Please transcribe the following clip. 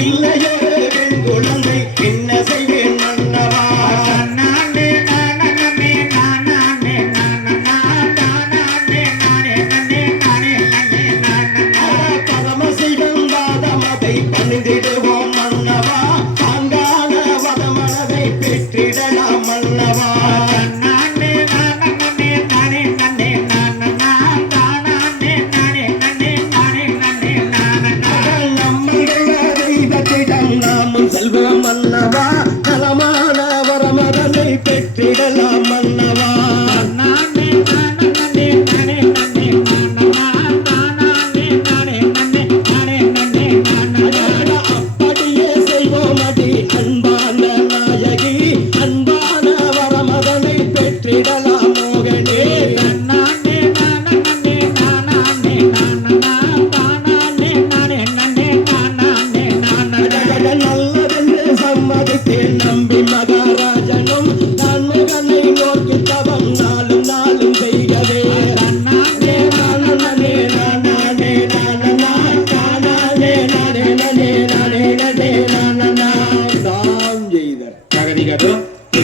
இல்லையே பெண் குழந்தை என்ன செய்வேன் மன்னவா பரமசிவம் வாதமதை பணிந்திடுவோம் மன்னவா பாங்கான வதமனதை பெற்றிடலாம் மன்னவா செல்வம் மன்னவா நலமான வரமதனை பெற்றிடலாம் மன்னவா அப்படியே செய்வோம் அடி அன்பான நாயகி அன்பான வரமதனை பெற்றிடலாம் மோகனே நம்பி